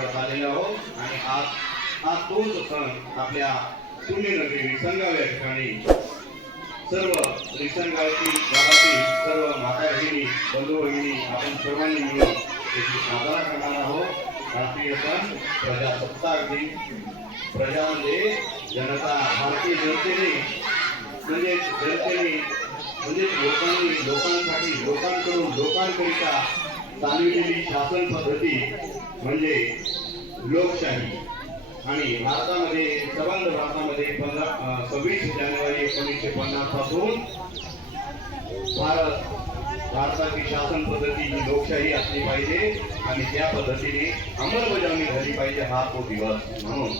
करत आलेलो आहोत आणि आज हा तोच सण आपल्या पुण्यनगरी रिसंगाव या ठिकाणी सर्व रिसंगावची गावातील सर्व माता भगिनी बंधू भगिनी आपण सर्वांनी मिळून याची साजरा करणार आहोत। राष्ट्रीय सण प्रजासत्ताक दिन। प्रजा म्हणजे जनता, भारतीय जनतेने म्हणजे लोकांसाठी लोकांकडून लोकांकरिता चालविलेली शासन पद्धती म्हणजे लोकशाही। आणि भारतामध्ये संबंध भारतामध्ये 26 जानेवारी 1950 पासून भारताची शासन पद्धती ही लोकशाही असली पाहिजे आणि त्या पद्धतीने अंमलबजावणी झाली पाहिजे हा तो दिवस म्हणून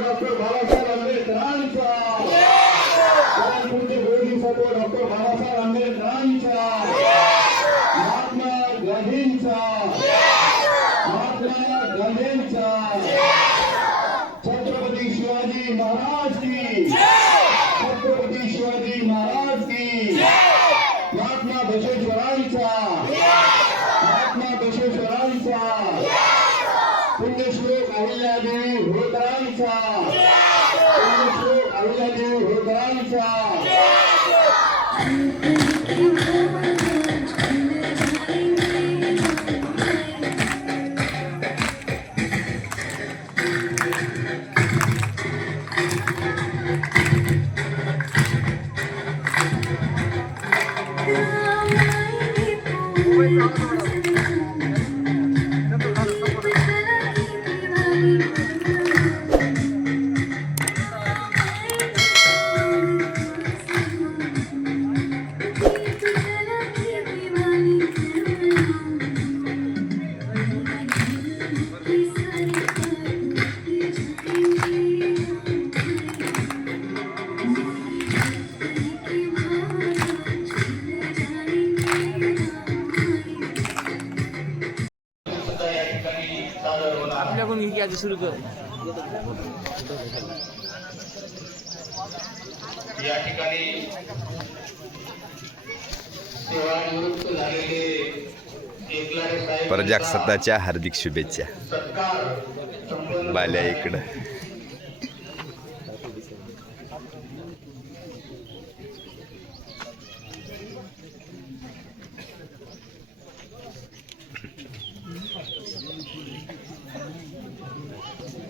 डॉक्टर बाबासाहेब आंबेडकरांचा डॉक्टर बाबासाहेब आंबेडकरांचा महात्मा गांधींचा छत्रपती शिवाजी महाराज की महात्मा बसवेश्वरांचा पुण्यश्लोक अहिल्यादेवी होळकरांचा आपल्याकडून सुरू कर। या ठिकाणी सेवानिवृत्त झालेले प्रजासत्ताकाच्या हार्दिक शुभेच्छा। बाल्या इकडं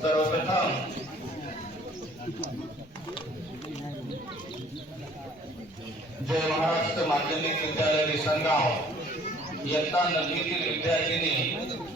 सर्वप्रथम जय महाराष्ट्र माध्यमिक विद्यालय रिसंगाव इयत्ता 9वीतील विद्यार्थिनी